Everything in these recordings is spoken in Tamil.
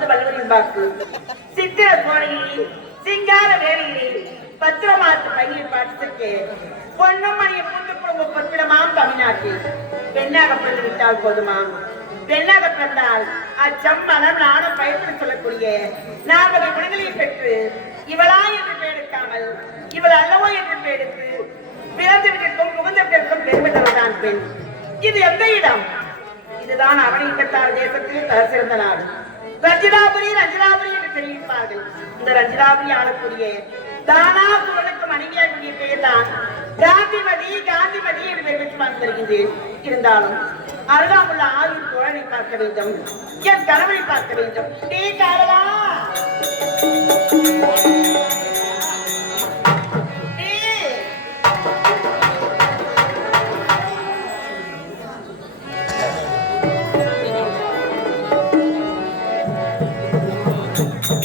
வந்து வள்ளுவரின் வாக்கு சித்திர கோடையில் சிங்கார வேலையில் பத்திரமாத்து பையில் பாட்டுக்கு பொன்னும் மணியை பூண்டு குடும்பம் பொற்பிடமாம் தமிழ்நாட்டில் பெண்ணாக பிறந்து விட்டால் போதுமா? பெண்ணாக பிறந்தால் அச்சம்மனம் நானும் பயன்பட சொல்லக்கூடிய 4 குணங்களையும் பெற்று இவளா என்று பெயரெடுக்காமல் இவள் அல்லவோ என்று பெயரெடுத்து பிறந்தவர்களுக்கும் புகுந்தவர்களுக்கும் பெருமைதான் பெண். இது எந்த இடம்? இதுதான் அவனை பெற்றார் தேசத்தில் தர சிறந்த நாடு. ரஞ்சிதாபுரி ரஞ்சிதாபுரி என்று தெரிவிப்பார்கள். இந்த ரஞ்சிதாபுரி ஆளக்கூடிய தானா குரலுக்கு மனைவியாக்கூடிய பெயர் தான் காந்திமதி. காந்திமதி என்று பெயர் பெற்று வாழ்ந்து வருகின்றேன். இருந்தாலும் அருகாமுள்ள ஆயுள் தோழனை பார்க்க வேண்டும், என் கணவனை பார்க்க வேண்டும். டீ காரலா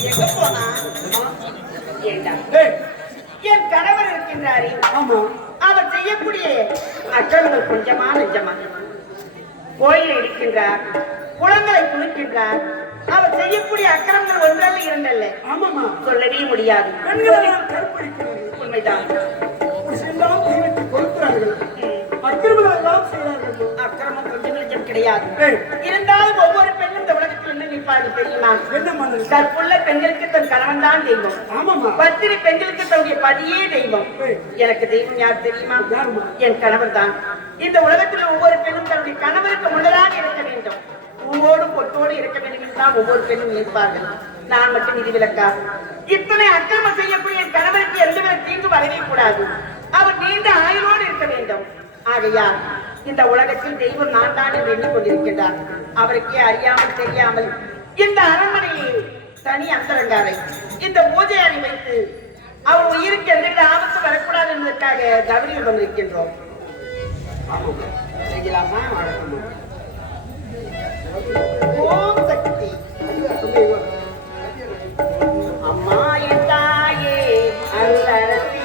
எங்க போனா? என் கணவர் இருக்கின்றாரே, அவர் செய்யக்கூடிய அக்கறங்கள் கொஞ்சமா நெஞ்சமா? கோயிலை இருக்கின்றார், குளங்களை குளிக்கின்றார். அவர் செய்யக்கூடிய அக்கிரமங்கள் ஒன்றல்ல இரண்டல்ல. சொல்லவே முடியாது. உண்மைதான். அக்கிரமம் கொஞ்சம் நெஞ்சம் கிடையாது. இருந்தாலும் ஒவ்வொரு பெண்ணும் இந்த உலகத்தில் என்ன நிற்பார்கள் தெரியுமா? தற்புள்ள பெண்களுக்கு தன் கணவன் தான் தெய்வம். பத்திரி பெண்களுக்கு தன்னுடைய பதியே தெய்வம். எனக்கு தெய்வம் யார் தெரியுமா? என் கணவர் தான். இந்த உலகத்தில் ஒவ்வொரு பெண்ணும் தன்னுடைய கணவருக்கு முன்னதாக இருக்க வேண்டும், பூவோடு பொட்டோடு இருக்க வேண்டும் என்றுதான் ஒவ்வொரு பெண்ணும் நினைப்பார்கள். நான் மட்டும் விதிவிலக்கா? இத்தனை அக்கிரமம் செய்யக்கூடிய என் கணவருக்கு எந்தவித தீங்கு வரவே கூடாது. அவர் நீண்ட ஆயுளோடு இருக்க வேண்டும். ஆகையால் இந்த உலகத்தில் தெய்வம் நான் தான் என்று எண்ணிக்கொண்டிருக்கின்றார். அவருக்கே அறியாமல் தெரியாமல் இந்த அரண்மனையில் தனி அந்தரங்காரை இந்த பூஜை அறை வைத்து அவர் உயிருக்கு எந்தவித ஆபத்து வரக்கூடாது என்பதற்காக கவனியுடன் இருக்கின்றோம். ஓம் சக்தி. அம்மா என் தாயே அருளரசி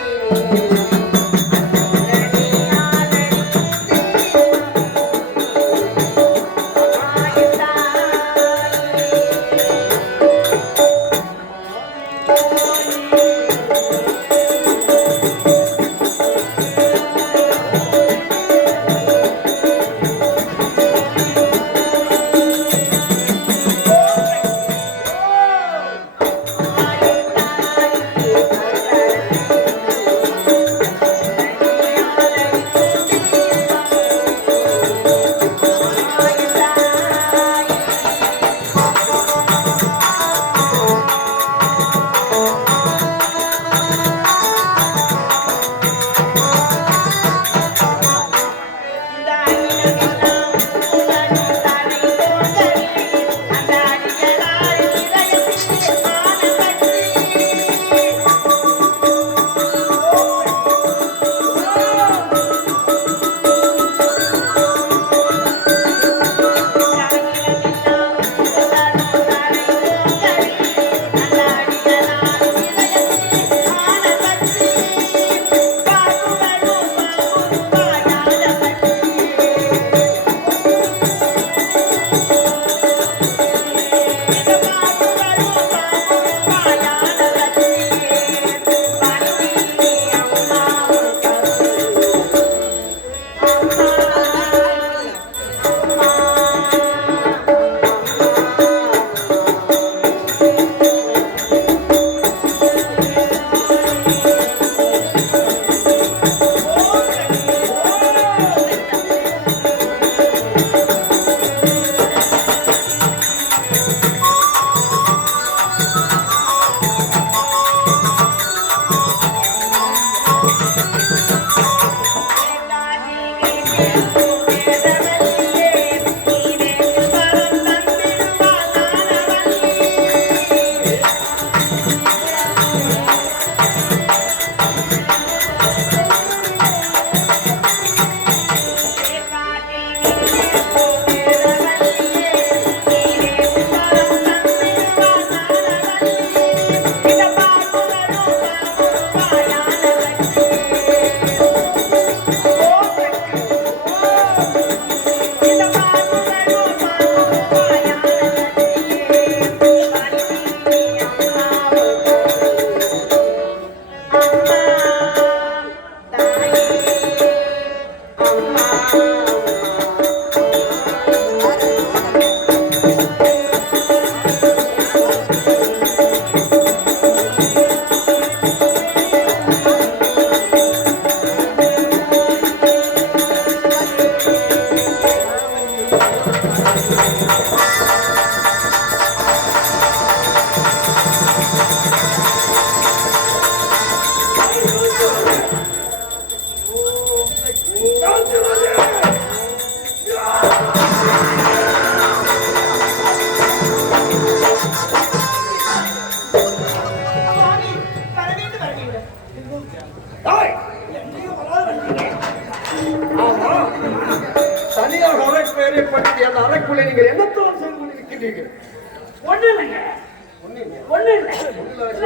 ஒண்ணு இல்ல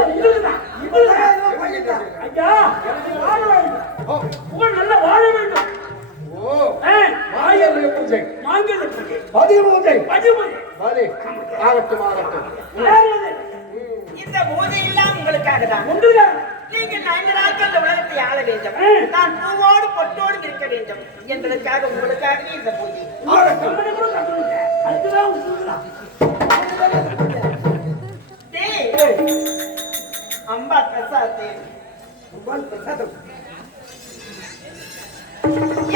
உங்களுக்குதான் ஐயா வாழ வேண்டும் புகழ் நல்ல வாழ வேண்டும் மாங்கல்ய பூஜை ஆகட்டும் ஆகட்டும் இந்த பூஜை எல்லாம் உங்களுக்காக தான் நீங்கள் 5 நாட்கள் இந்த உலகத்தை ஆள வேண்டும் நான் பூவோடு பொட்டோடு இருக்க வேண்டும் என்பதற்காக உங்களுக்காகவே இந்த பூஜை அம்பா பிரசாத்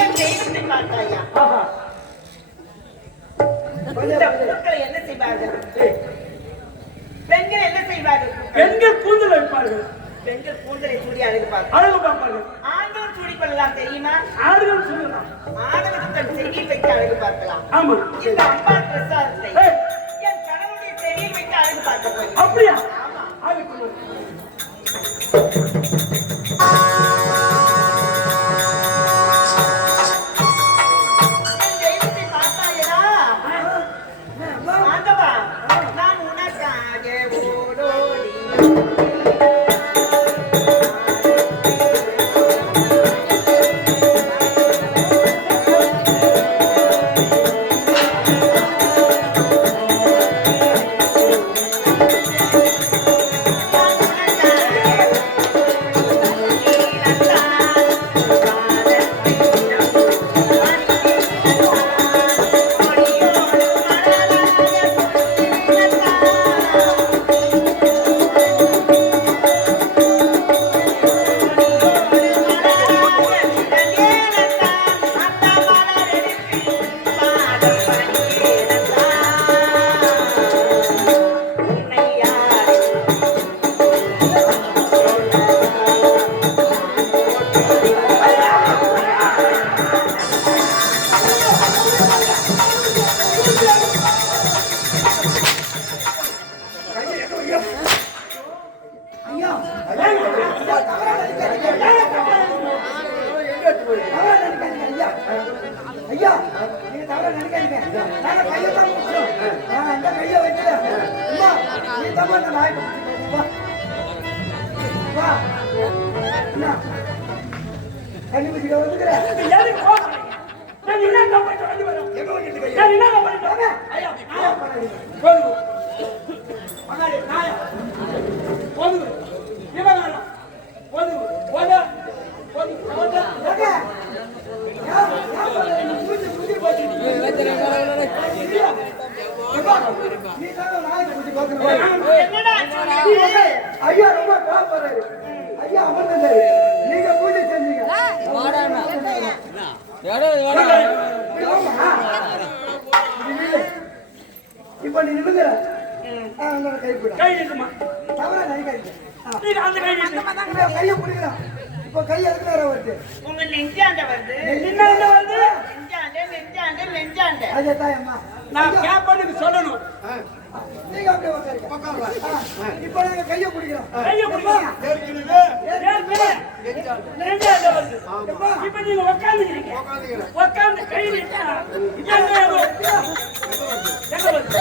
என் தெய்வத்தை பார்த்தாயா என்ன செய்வார்கள் பெண்கள் என்ன செய்வார்கள் பெண்கள் கூந்தல் வைப்பார்கள் பெண்கள் கூந்தலை சூடி அழகு பார்ப்பார்கள் ஆண்கள் சூடி கொள்ளலாம் தெரியுமா ஆண்கள் சொல்லலாம் ஆண்களுக்கு தன் செடியில் வைத்து அழகு பார்க்கலாம் ஆமா இந்த அம்பா பிரசாதத்தை என் கணவனுடைய செடியில் வைத்து அழகு பார்க்க போகிறேன் அப்படியா ஆமா ஐயா நீங்க தவற நினைக்காதீங்க நாங்க கையை தான் முடிச்சோம் அந்த கையை வைக்கல அம்மா நீ தான் அந்த நாய் வா வா என்ன கண்ணி பிடிக்க வந்துக்கற எதுக்கு போறீங்க நான் என்ன கம்பெனி வந்து வரோம் எங்க வந்து கையா நான் என்ன கம்பெனி போறேன் ஐயா நாயா போடு மகாடே நாயா போடு இவங்க போடு போடு போடு போடு ஓகே ஐயா ரொம்ப காப்பாரு ஐயா அமர்ந்தாரு நீங்க பூஜை செஞ்சீங்க இப்ப நீ நிமிங்க கைப்பிட கை நிக்குமா தவறா நினைக்காதீங்க நீங்க அந்த கை நிக்கு கையை பிடிக்கலாம் இப்ப கை எதுக்கு நேரம் வருது உங்க நெஞ்சாண்ட வருது என்ன வருது நெஞ்சாண்ட அதேதான் அம்மா நான் கேப்பனுக்கு சொல்லணும் நீங்க அப்படியே உட்காருங்க இப்ப நாங்க கையை பிடிக்கிறோம் கையை பிடிங்க ஏற்கனவே நெஞ்சாண்ட வருது இப்ப நீங்க உட்கார்ந்துக்கிறீங்க உட்கார்ந்து கை நிட்டா எங்க வருது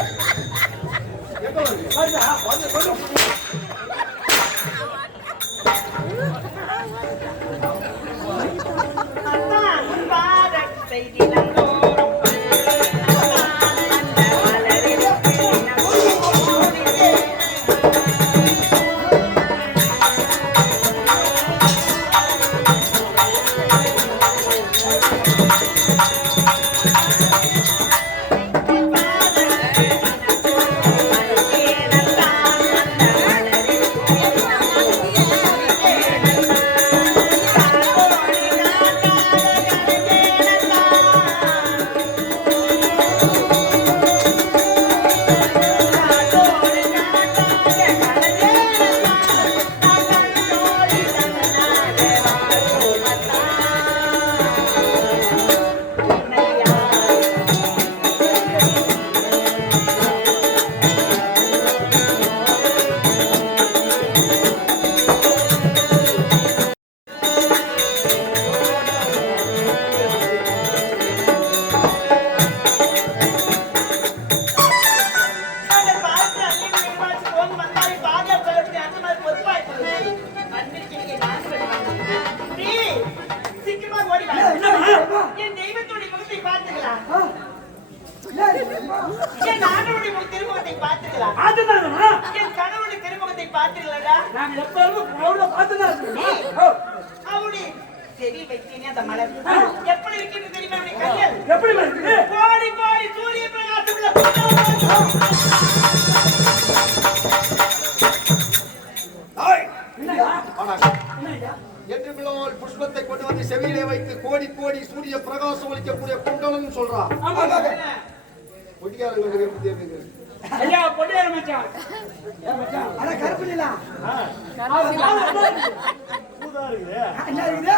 பாத்துக்கலடா நாங்க எப்பவும் crowd-ல பார்த்துதான் இருக்கோம். அவடி சரி வைத்தீனே அந்த மலர் எப்படி இருக்குன்னு தெரியுமா அவனுக்கு கையில் எப்படி இருக்கு? கோடி கோடி சூரிய பிரகாசமுள்ள புத்தகம். என்னய்யா? வணக்கம். என்னய்யா? என்று விழாவில் புஷ்பத்தை கொண்டு வந்து செவியிலே வைத்து கோடி கோடி சூரிய பிரகாசம் அளிக்கக்கூடிய குண்டலம் சொல்றான். ஆமாங்க. கொடியாரங்களுக்கு எப்படி தெரியுது? ஐயா பொடியார மச்சான். ஏன் மச்சான்? அட கருப்பு நிலா அவர் கால என்ன இருக்கு? என்ன இருக்குது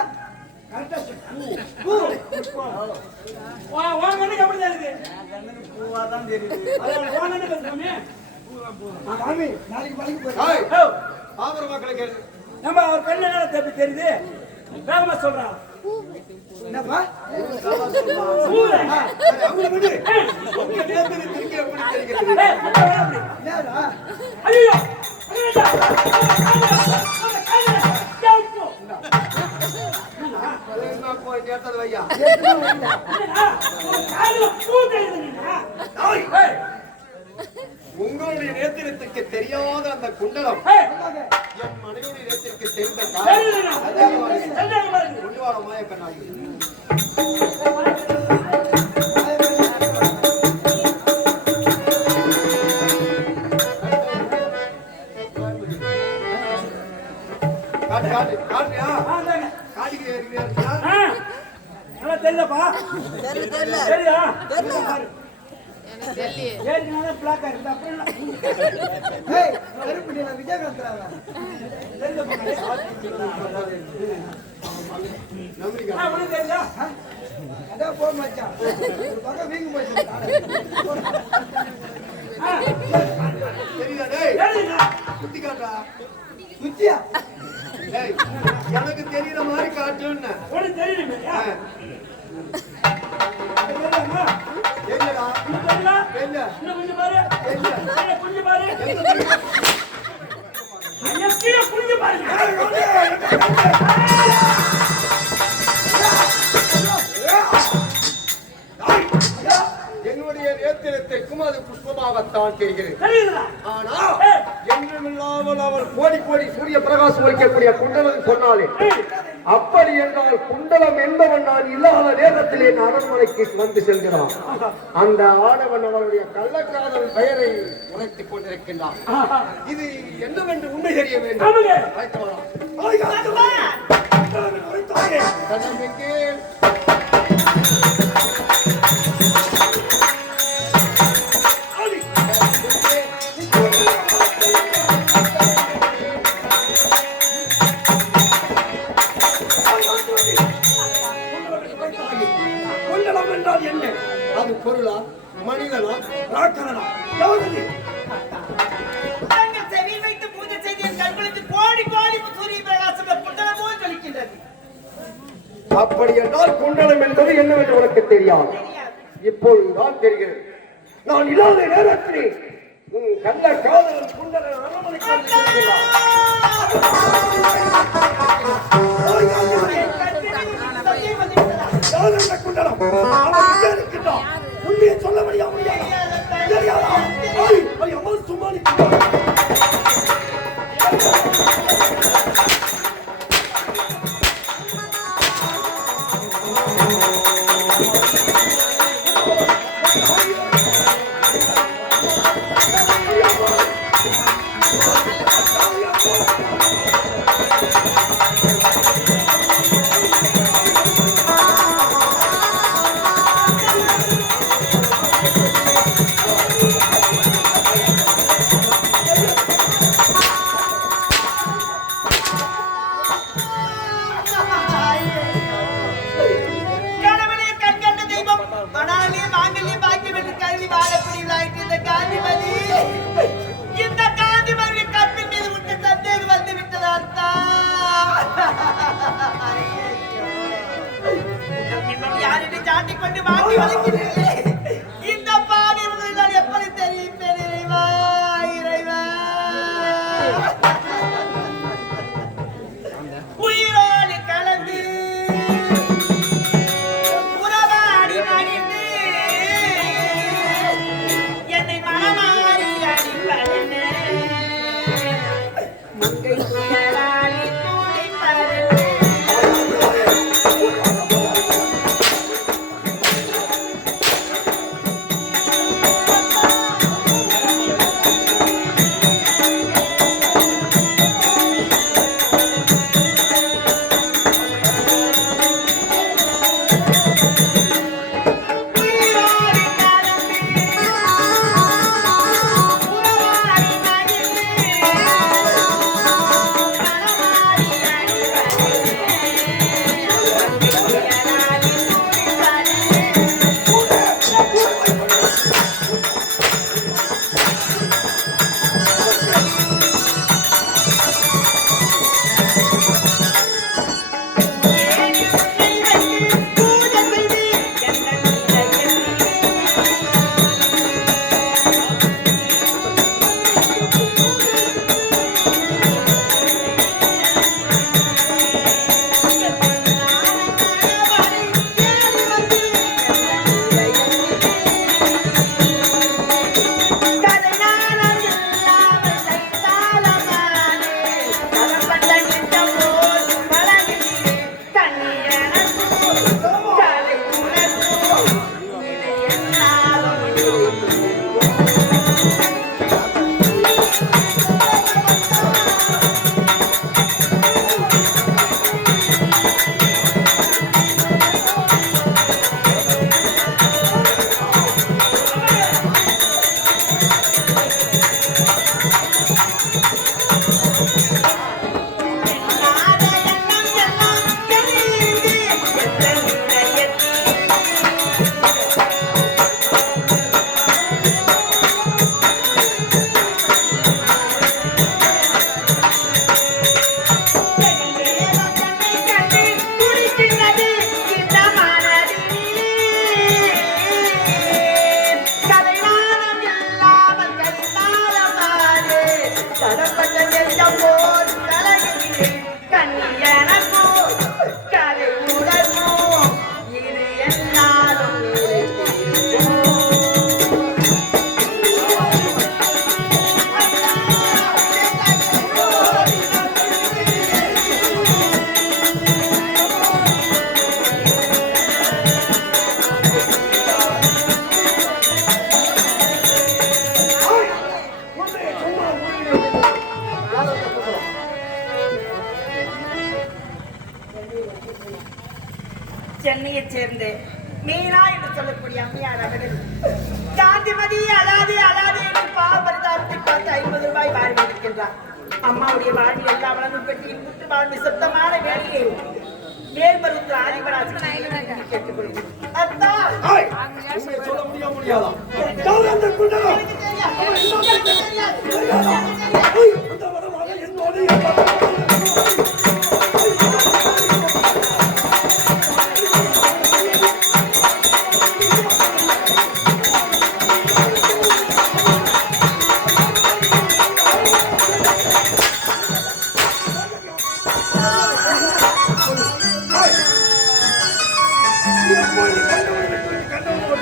வா கண்ணுக்கு எப்படி தெரியுது? பூவாதான் தெரியுது. அதோட உன் கண்ணுக்கு சாமி. சாமி நாளைக்கு பழிக்கு போய் ஏய், ஓ, பாமர மக்களை கேளு. நம்ம அவர் கண்ணு என்ன தப்பி தெரியுது? வேகமா சொல்றான். என்னப்பா ஊரே. அவங்கள விடு. உங்க நேத்திரத்திற்கு எப்படி தெரிகிறது? ஏய், அப்பா வேணா அப்படி. என்னடா ஐயோ ஐயோ என்ன போய் கேட்டது வையா? உங்களுடைய நேத்திரத்திற்கு தெரியாத அந்த குண்டலம் என் மனைவியுடைய நேத்திற்கு தெரிந்த காரணம் கொண்டு வாழ மாய கண்ணாடி. காட்டு காட்டு காட்டுறியா? காட்டுக்கு ஏறிக்கிறியா? நல்லா தெரியலப்பா சரியா ஏறினால பிளாக் ஆயிருக்கு அப்புறம் ஏய் கருப்பு நிலா விஜயகாந்த் ராவா நம்பிக்கை. உனக்கு தெரியா அதான் போ மச்சான் ஒரு பக்கம் வீங்கி போச்சு தெரியுதா டேய்? தெரியுதா குத்தி காட்டுறா. சுத்தியா டேய், எனக்கு தெரியுற மாதிரி காட்டுன்னு. உனக்கு தெரியலையா தெரியலடா. தெரியல தெரியல. இன்னும் கொஞ்சம் பாரு தெரியல. கொஞ்சம் பாரு எங்க தெரியுது? கீழே புரிஞ்சு பாருங்க என்னுடைய நேத்திரத்திற்கும் அது புஷ்பமாகத்தான் தெரிகிறது. தெரியுதா ஆனால் என்றுமில்லாமல் அவள் கோடி கோடி சூரிய பிரகாசம் வைக்கக்கூடிய குண்டலம் சொன்னாலே அப்படி என்றால் குண்டலம் என்பவன் நான் இல்லாத நேரத்தில் என் அரண்மனைக்கு வந்து செல்கிறான். அந்த ஆடவன் அவருடைய கள்ளக்காதல் பெயரை உரைத்துக் கொண்டிருக்கின்றான். இது என்னவென்று உண்மை தெரிய வேண்டும். ஆமாங்க. அழைத்து வரலாம். பகவான் கண்ணம் எங்கே? குண்டலம் என்றால் என்ன அது பொருளா மனிதனா ராக்கரனா யாவது தங்கள் செவியில் வைத்து பூஜை செய்து என் கண்களுக்கு கோடி கோடி சூரிய பிரகாசமுள்ள புத்தகம் போல் ஜொலிக்கின்றது. அப்படி என்றால் குண்டலம் என்பது என்னவென்று உனக்கு தெரியாது. இப்பொழுதுதான் தெரிகிறது. நான் இல்லாத நேரத்தில் உன் கள்ள காதலன் குண்டலன் அரண்மனைக்கு வந்து செல்கிறான். என் கண்களில் சத்தியம் வந்துவிட்டதா? யார் அந்த குண்டலம் அவன் இங்கே இருக்கின்றான் உண்மையை சொல்ல முடியாம தெரியாதா ஐய் ஐய் அம்மா சும்மா நிற்கிறான் கணவனே கண் கண்ட தெய்வம் மணாலே மாங்கல்ய பாக்கியம் என்று கருதி வாழக்கூடியவளாயிற்று இந்த காந்திமதி. இந்த காந்திமதி கண்ணின் மீது விட்டு சந்தேகம் வந்து விட்டதா அத்தா? யார் என்று சாட்டிக் கொண்டு வாங்கி வளர்க்கிறீர்களே, இந்த பாடி நான் எப்படி தெரிவிப்பேன் இறைவா இறைவா. உயிரோடு கலந்து உறவாடி மடிந்து என்னை மனமாறி அடிப்பதென்ன? கடப்பட்ட நெஞ்சம் போல் கலகிலே கண்ணியனக்கோ கதை உடனோ இது என்னாலும் நிலைத்திருக்கும். சென்னையைச் சேர்ந்த மீனா என்று சொல்லக்கூடிய அம்மையார் அவர்கள் காந்திமதி அழாதே அழாதே என்று பாபரிதாபத்தை பார்த்து 50 ரூபாய் வாரி இருக்கின்றார். அம்மாவுடைய வாழ்வில் எல்லா வளமும் பெற்று இன்புற்று வாழ்வு நிசப்தமான வேலையை மேல்மருத்து ஆதிபராசன் கேட்டுக்கொள்கிறேன். அத்தா உண்மையை சொல்ல முடியாதா? எனக்கு தெரியாது.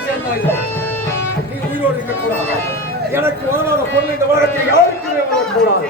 உங்களுக்கு நீ உயிரோடு இருக்கக்கூடாது. எனக்கு உதவாத பொருள் இந்த உலகத்தில் யாருக்குமே வரக்கூடாது.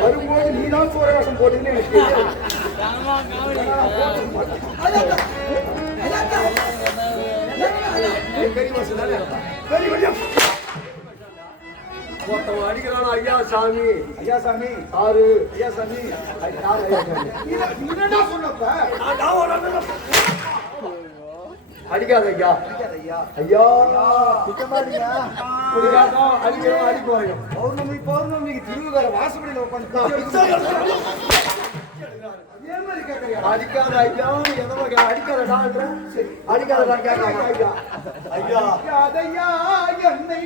வரும்போது நீதான் சூரவேஷம் போட்டுன்னு எனக்கு தெரியாது. ஒருத்தவன் அடிக்கிறான் ஐயா சாமி ஐயா சாமி ஆறு ஐயா சாமி அடிக்காத ஐயா ஐயா அடிக்கிறோம் அடி போறோம். பௌர்ணமிக்கு திருவிழா வாசப்படியில் அடிக்காத ஐயா எதோ அடிக்காதடா அடிக்காதடா கேட்க ஐயா ஐயா என்னை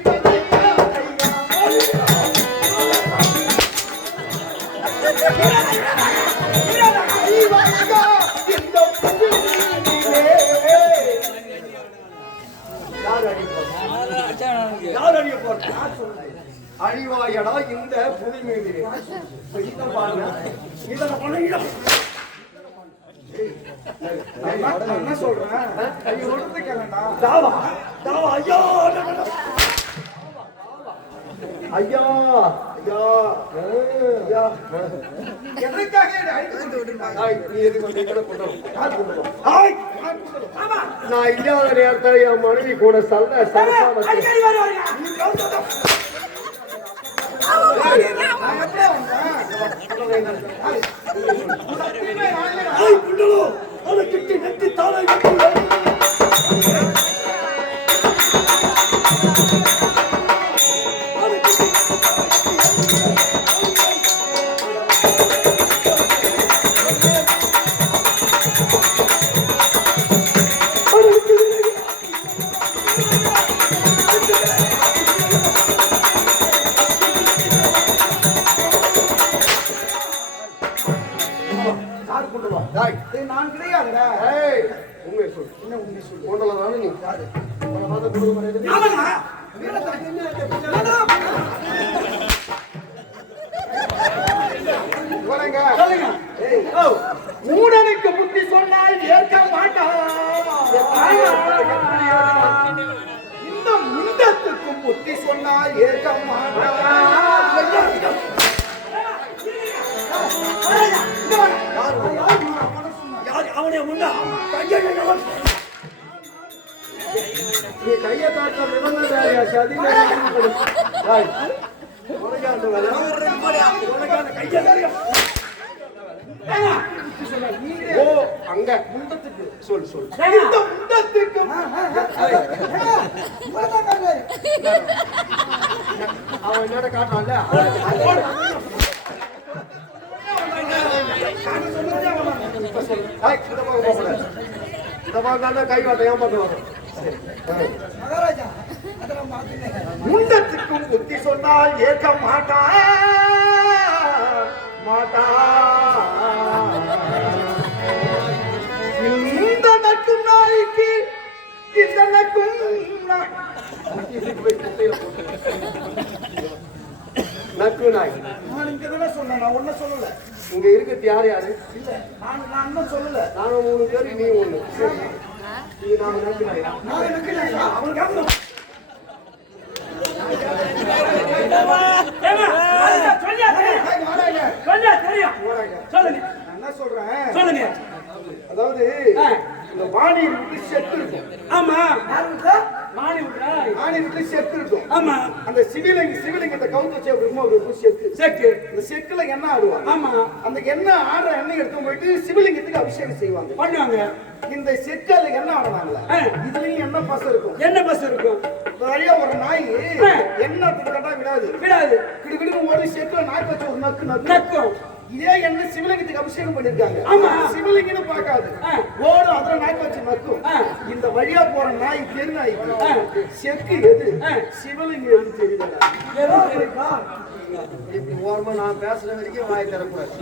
அழிவாயடா இந்த புவி மீது என்ன சொல்றேன் ஐயா ஐயா ஐயா நான் இல்லாத நேரத்தில் என் மனைவி கூட சல்ல நான் கிடையாதுடா. உண்மை சொல். என்ன உண்மை சொல்? ஒன்றல தானே நீ யாரு? உன்னை பார்த்து கொடுக்க மாட்டேங்குது. மூடனுக்கு புத்தி சொன்னால் ஏற்க மாட்டான். இந்த புத்தி சொன்னால் ஏற்க மாட்டான். அவனை முன்னா கையை நீ கையை காட்டுற விதம் வேறையா சதி உனக்காண்டு வேலை உனக்காண்டு கையை ஓ அங்க முண்டத்துக்கு சொல் சொல் இந்த முண்டத்துக்கு அவன் என்னோட காட்டுறான்ல கை வாட்ட ஏமாத்த வரும் முண்டத்துக்கும் புத்தி சொன்னால் ஏற்க மாட்டான் இந்த நக்கும் நாய்க்கு இந்த நக்கும் நக்கு நாய் நான் இங்கதானே சொன்னேன், நான் ஒன்னும் சொல்லல. இங்க இருக்கிறது யாரு யாரு இல்ல நான் இன்னும் சொல்லல. நானும் 3 பேர் நீ ஒண்ணு இது நாம நக்கு நாயா நான் எனக்கு இல்லையா? அவனுக்கு ஆகணும். என்ன சொல்றேன் அதாவது இந்த வாணி இருக்கு செத்து இருக்கும். ஆமா யாருக்கு? வாணி இருக்கு செத்து இருக்கும். ஆமா அந்த சிவிலிங்கத்தை கவுத்து வச்சு இருக்கும் ஒரு செக்கு செக்கு இந்த செக்குல எண்ணெய் ஆடுவாங்க. ஆமா அந்த எண்ணெய் ஆடுற எண்ணெய் எடுத்து போயிட்டு சிவலிங்கத்துக்கு அபிஷேகம் செய்வாங்க. பண்ணுவாங்க. இந்த செக்கால எண்ணெய் ஆடுவாங்கல்ல இதுலயும் எண்ணெய் பசம் இருக்கும். என்ன பஸ் இருக்கும்? நிறைய ஒரு நாய் எண்ணெய் கட்டா விடாது விடாது. கிடுகிடுன்னு ஒரு செக்குல நாய் வச்சு ஒரு நக்கு நக்கு நக்கும். இதே எண்ணெய் சிவலிங்கத்துக்கு அபிஷேகம் பண்ணிருக்காங்க. ஆமா. சிவலிங்கன்னு பார்க்காது ஓடும் அதுல நாய் வச்சு நக்கும். இந்த வழியா போற நாய் தெரு நாய்க்கு செக்கு எது சிவலிங்கம் எது தெரியல. இப்படி ஓரமா நான் பேசுற வரைக்கும் வாய் தரக்கூடாது.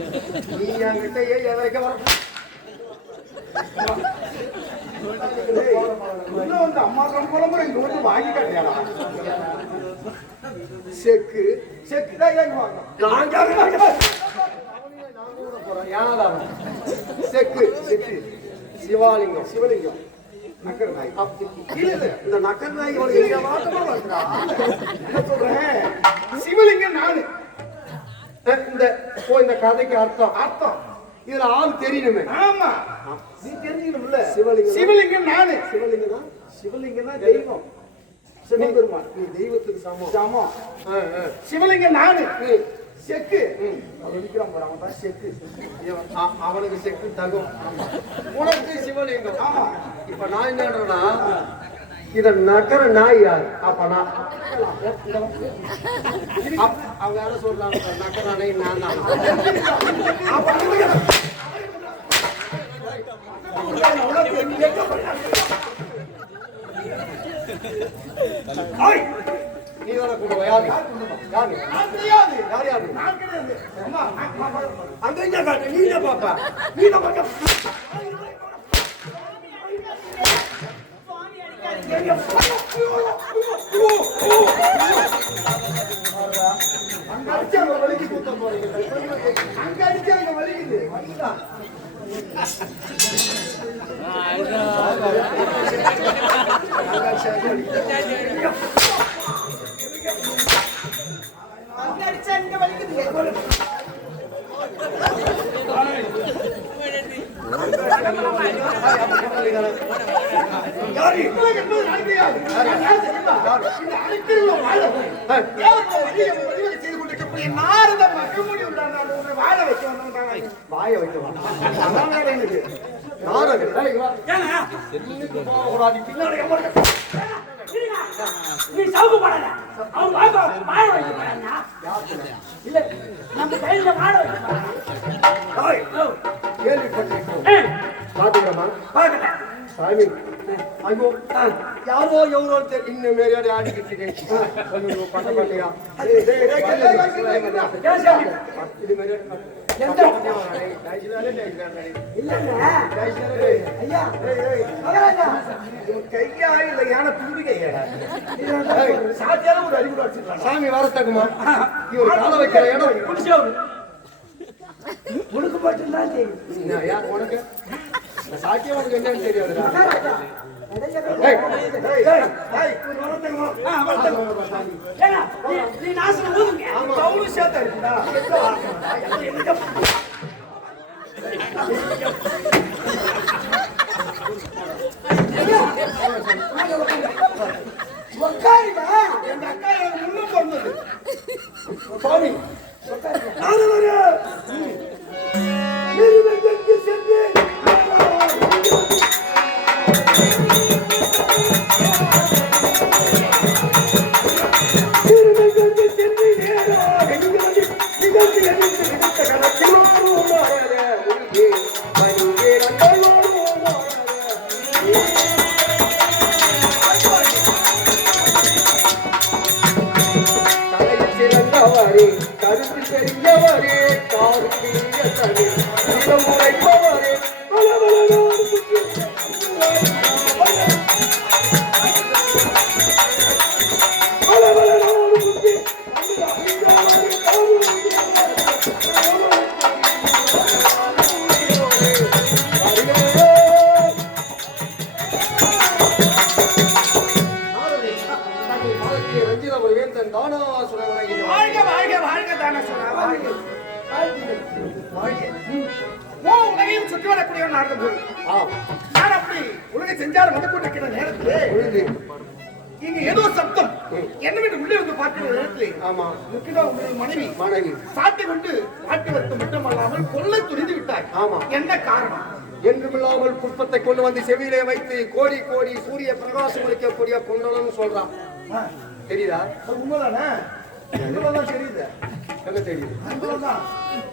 நீ என்கிட்ட எதற்க வர இன்னும் வந்து அம்மா குழம்புற இங்க வந்து வாங்கி காட்டியாடா செக்கு செக்கு தான் ஏங்க வாங்க செக்கு செக்கு சிவாலிங்கம் சிவலிங்கம் நக்கர் நாய் இந்த நக்கர் நாய் என்ன சொல்றேன் சிவலிங்கம் நானு இந்த கதைக்கு அர்த்தம் அர்த்தம் இதுல ஆள் தெரியணுமே. ஆமா நீ தெரிஞ்சுக்கணும்ல. சிவலிங்கம் நானு சிவலிங்கம் சிவலிங்கம் தான் தெய்வம். சிவபெருமான் நீ தெய்வத்துக்கு சமம் சமம். சிவலிங்கம் நானு செக்கு அவன் தான் செக்கு அவனுக்கு செக்கு தகும் உனக்கு சிவலிங்கம். ஆமா இப்ப நான் என்னன்னா இத நக்கற நாய் யாரு? அப்ப நான் அவங்க யாரும் சொல்றாங்க நக்கற நாய் நான் தான். நீ தானே கூடுவா? யாரு யாரு யாரு யாரு அந்த என்ன காட்டு நீ என்ன பாப்பா நீ என்ன பாப்பா அங்க அடிச்சு அவங்க வலிக்கு கூத்த போறீங்க. அங்க அடிச்சு அவங்க வலிக்குது வலிக்குதான். வாய வைக்க நீ சவுக்கு போடல. அவன் வாழ வைக்க போறானா? இல்ல நம்ம கையில வாழ வைக்க போறான். கேள்விப்பட்டிருக்கோம் பாத்துக்கிறமா பாக்கட்டேன். சாமி ஐயோ யாரோ எவரோ இன்னும் மேரியாடி ஆடிக்கிட்டு பண்ண மாட்டியா இது மேரியாடி சாமி வரத்தக்குமா இவர் கால வைக்கிற இடம் உனக்கு மட்டும்தான் தெரியும். உனக்கு சாக்கியம் உனக்கு என்னன்னு தெரியாது. ஏன்னா, நீ நாசம் ஊதுங்க. தவுளு சேர்த்தா இருக்குடா. உக்காருங்க. எங்க அக்கா எனக்கு முன்ன பிறந்தது. சுவாமி, நானும் வரேன். நிறுவனத்திற்கு சென்று கருத்து தெரிஞ்சவரே காருடைய தனி உரைப்பவரே வாழ்க, வாழ்க, வாழ்க தானே சொன்னா, வாழ்க. உலகையும் சுற்றி வரக்கூடிய ஒரு நாடு போய் நான் அப்படி உலகை செஞ்சாலும் வந்து கொண்டிருக்கிற நேரத்திலே இங்க ஏதோ சப்தம் என்னவென்று உள்ளே வந்து பார்க்கிற நேரத்திலே ஆமா முக்கியமாக உங்களுடைய மனைவி சாட்டை கொண்டு ஆட்டு வருத்தம் மட்டுமல்லாமல் கொல்ல துணிந்து விட்டார். ஆமா. என்ன காரணம்? என்றுமில்லாமல் புஷ்பத்தை கொண்டு வந்து செவியிலே வைத்து கோடி கோடி சூரிய பிரகாசம் அளிக்கக்கூடிய குண்டலம்னு சொல்றான். தெரியுதா? உண்மைதானே? உண்மைதான் தெரியுது. எங்க தெரியுது? உண்மைதான்.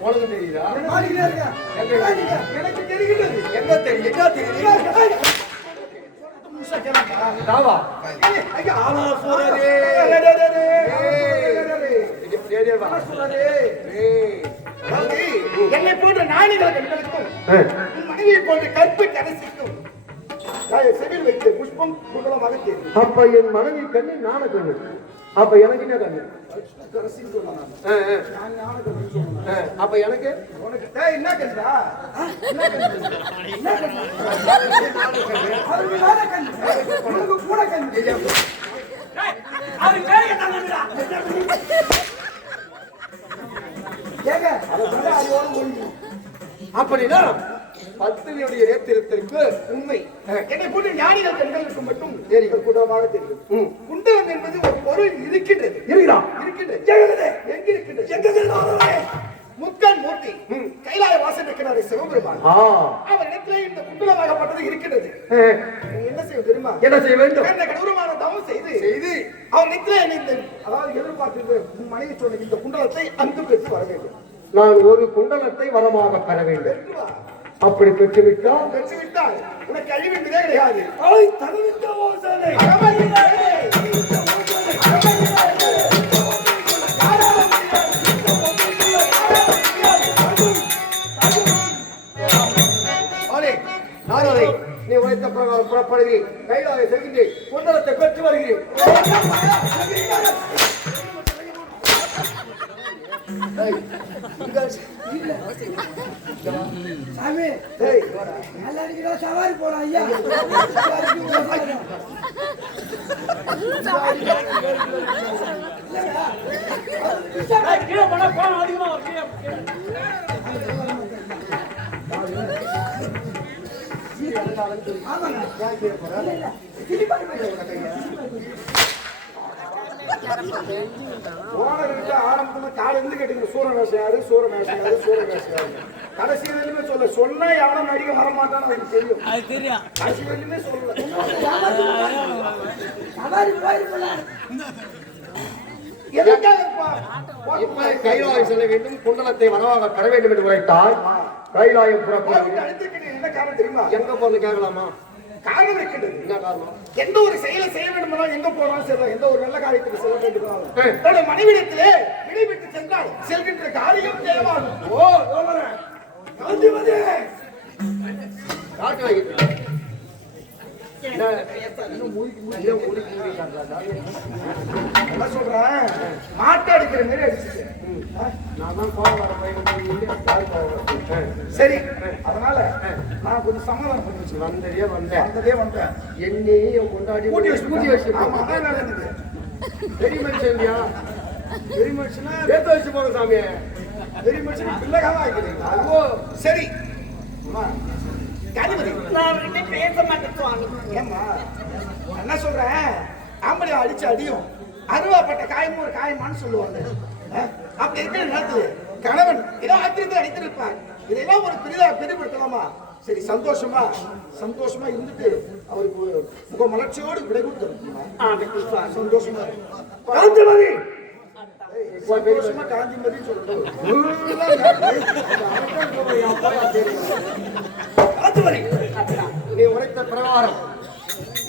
உனக்கு தெரியுதா? மாறிக்கிட்டே இருக்க. எங்க தெரியுது? எனக்கு தெரிகிறது. எங்க தெரியுது? எங்க தெரியுது? முழுசா கேளுங்க. தாவா ஐயா, ஆலாசுரரே. தேதேவா. அதாவது என்னை போன்ற நாணிகள் பெண்களுக்கும் உன் மனைவியை போன்ற கற்பு கரசிக்கும் செவில் வைத்த புஷ்பம் குண்டலமாக தெரியும். அப்ப என் மனைவி கண்ணு நான கண்ணு. அப்ப எனக்கு என்ன கண்ணு? அப்ப எனக்கு உனக்கு என்ன கண்டா? உனக்கு கூட கண்டு. அவன் வேலையை தாங்கடா. ஏங்க, அதோட முடியும். அப்படின்னா பத்தினியுடைய நேத்திரத்திற்கு உண்மை என்னை போன்ற ஞானிகள் பெண்களுக்கு மட்டும் தெரியும். கூடமாக தெரியும். குண்டலம் என்பது ஒரு பொருள் இருக்கின்றது. இருக்குதா? இருக்கின்றது. எங்க இருக்கின்றது? முக்கன் மூர்த்தி கைலாய வாசல் இருக்கிறாரு சிவபெருமான். அவர் இடத்திலே இந்த குண்டலமாகப்பட்டது இருக்கின்றது. என்ன செய்ய தெரியுமா? என்ன செய்ய வேண்டும்? அந்த கடவுரமான தவம் செய்து அவர் நித்திலே இந்த அதாவது எதிர்பார்த்து மனைவி சொன்ன இந்த குண்டலத்தை அங்கு பெற்று வர வேண்டும். நான் ஒரு குண்டலத்தை வரமாக பெற வேண்டும். அப்படி பெற்றுவிட்டால் உனக்கு அழிவின் விதை கிடையாது. நீ உழைத்த பிரகாரம் புறப்படுகிறேன். கைலாய செல்கின்றேன். குண்டலத்தை பெற்று வருகிறேன். சாமி, நல்லா இருக்கிறா, சவாரி போலாம் ஐயா. கீழே போனா கோணம் அதிகமா வரும். ஆரம்பத்துல கால இருந்து கேட்டீங்க சூரவேஷம் கடைசி வரையுமே சொல்ல சொன்னா யாரும் நடிக்க வர மாட்டான்னு அவருக்கு தெரியும். கடைசி வரையுமே சொல்லல. சவாரி போயிருக்கலாம். இப்ப கைலாயம் செல்ல வேண்டும். குண்டலத்தை வரவாக பெற வேண்டும் என்று உரைத்தால் கைலாயம் புறப்படும். என்ன காரணம் தெரியுமா? எங்க போறது கேட்கலாமா? காரணம் இருக்கின்றது. என்ன காரணம்? எந்த ஒரு செயலை செய்ய வேண்டுமானால் எங்க போனாலும் சரி, எந்த ஒரு நல்ல காரியத்துக்கு செல்ல வேண்டுமானாலும் மனைவிடத்திலே விடைபெற்று சென்றால் செல்கின்ற காரியம் தேவாகும். காட்டு வாங்கிட்டு என்ன சொல்றேன்? மாட்டை அடிக்கிற மாதிரி அடிச்சுட்டேன். சரி, அதனால நான் கொஞ்சம் சமாதானம் பண்ணி வச்சு வந்ததே வந்தேன். என்னையே கொண்டாடி கூட்டி வச்சு ஆமா, அதான் வேலை எனக்கு. பெரிய மனுஷன்யா பெரிய மனுஷனா ஏத்த வச்சு போங்க சாமி. பெரிய மனுஷன் பிள்ளைகாம ஆகிக்கிறீங்களா? ஓ சரி அம்மா, காந்திமதி நான் அவர்கிட்ட பேச மாட்டேன் சுவாமி. ஏம்மா நான் என்ன சொல்றேன், ஆம்பளை அடிச்சு அடியும் அருவாப்பட்ட காயமும் ஒரு காயமான்னு சொல்லுவாங்க. அப்படி இருக்கிற நேரத்தில் கணவன் ஏதோ ஆத்திரத்தை அடித்திருப்பார். இதெல்லாம் ஒரு பெரிதுபடுத்தலாமா? சரி, சந்தோஷமா இருந்துட்டு அவருக்கு ஒரு முக மலர்ச்சியோடு விடை கொடுத்துருக்கோம். ஆகட்டும் சுவாமி. சந்தோஷமா காந்திமதி சந்தோஷமா காந்திமதின்னு சொல்லிட்டு காந்திமதி நீ உரைத்த பிரகாரம்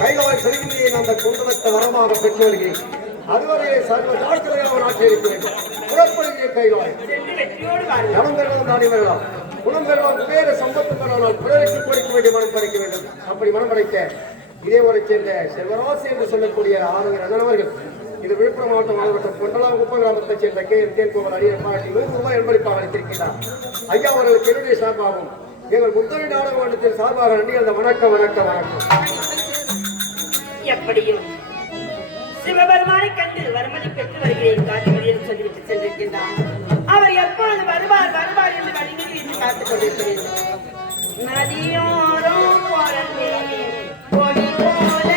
கைகவாய் செலுத்தியை அந்த குண்டலத்தை வரமாக பெற்று வருகிறேன். அதுவரையே சர்வ ஜாக்கிரதையாக ஒரு ஆட்சி இருக்க வேண்டும். புறப்படுகிற கைகவாய் சென்று வெற்றியோடு வாருங்கள். மனம் பெறலாம் தானே வரலாம். குணம் பெறலாம் குபேர சம்பத்து பெறலாம். பிறருக்கு கொடுக்க வேண்டிய மனம் படைக்க வேண்டும். அப்படி மனம் படைக்க இதே ஒரு சேர்ந்த செல்வராசி என்று சொல்லக்கூடிய ஆளுநர் அண்ணனவர்கள் இது விழுப்புரம் மாவட்டம் மாவட்டம் கொண்டலாம் குப்பம் கிராமத்தைச் சேர்ந்த தேன்கோவர் அடியை பாராட்டி ₹100 என்பளிப்பாக அளித்திருக்கிறார். ஐயா அவர்களுக்கு என்னுடைய சார்பாகும் எங்கள் முத்தொழி நாடக மன்றத்தின் சார்பாக நன்றி. அந்த வணக்கம் வணக்கம் வணக்கம். எப்படியும் சிவபெருமானை கண்டு வருமதி பெற்று வருகிறேன் காந்திமதியில் சொல்லிவிட்டு சென்றிருக்கின்றார். அவர் எப்பொழுது வருவார் என்று வழிநீர் என்று காத்துக் கொண்டிருக்கிறேன். நதியோரம் போறேன் பொடி போல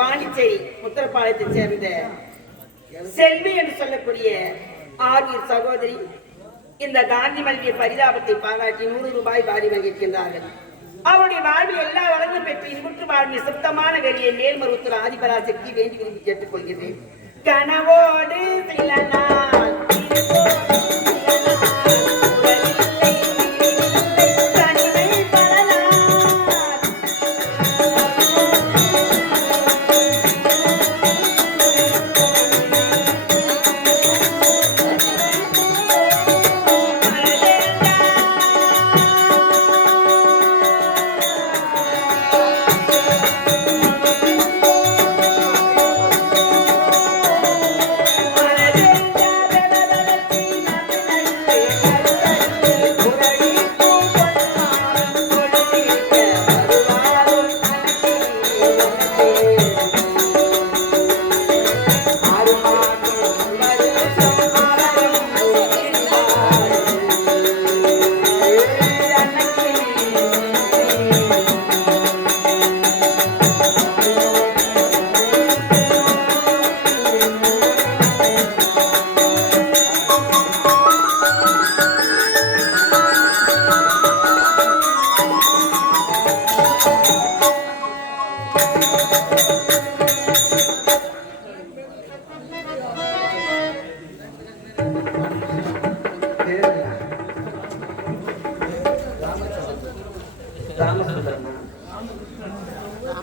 பாண்டிச்சேரி உத்தரப்பாளையத்தைச் சேர்ந்த செல்வி என்று சொல்லக்கூடிய ஆகிய சகோதரி இந்த காந்தி மல்லிய பரிதாபத்தை பாராட்டி ₹100 பாரி வாங்கியிருக்கின்றார்கள். அவருடைய வாழ்வில் எல்லா வளர்ந்து பெற்று இன்புற்று வாழ்வில் சுத்தமான வெளியை மேல்மருத்துவ ஆதிபராசக்தி வேண்டி விரும்பி கேட்டுக்கொள்கிறேன். கனவோடு சில நாள்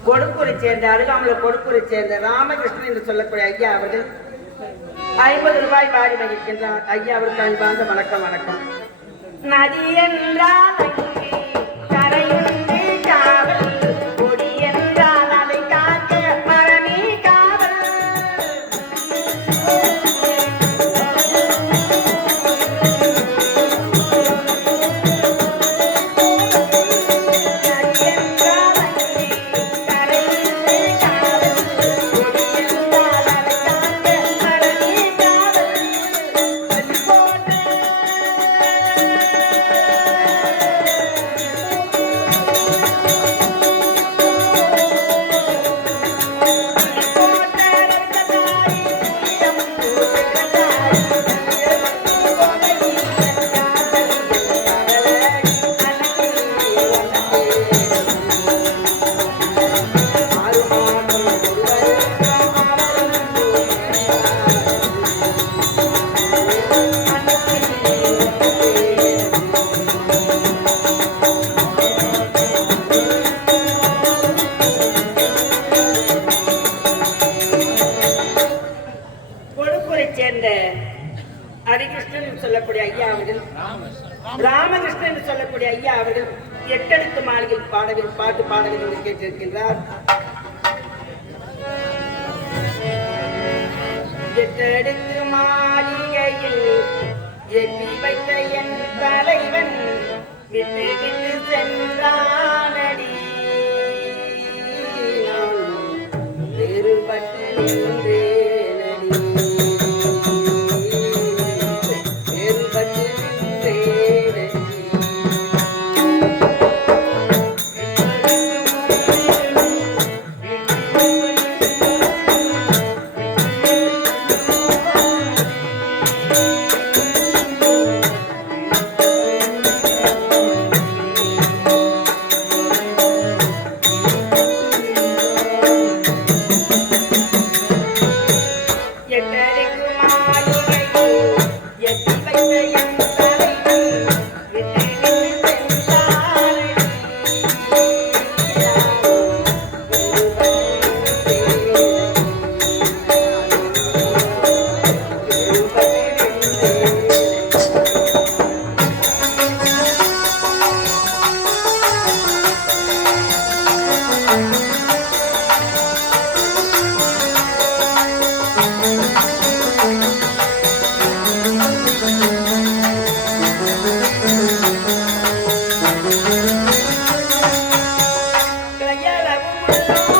கொடுக்கூரை சேர்ந்த அருகாமல கொடுக்கூரை சேர்ந்த ராமகிருஷ்ணன் என்று சொல்லக்கூடிய ஐயா அவர்கள் 50 ரூபாய் வாரி மகிழ்கின்றார். ஐயா அவருக்கு அன்பார்ந்த வணக்கம். வணக்கம். நதி என்றால் கரையுண்டு காவல், கொடி என்றால் அதை காக்க மரமே காவல். ஹரிகிருஷ்ணன் சொல்லக்கூடிய ஐயா அவர்கள், ராமகிருஷ்ணன் சொல்லக்கூடிய ஐயா அவர்கள் எட்டெழுத்து மாளிகையில் பாட்டு பாடவில் என்று கேட்டிருக்கின்றார். எட்டெழுத்து மாளிகையில் எட்டி வைத்த என் தலைவன் விட்டு விட்டு சென்றானடி, வேறுபட்டு நின்றேனடி, வேறுபட்டு நின்றேனடி. கையளவு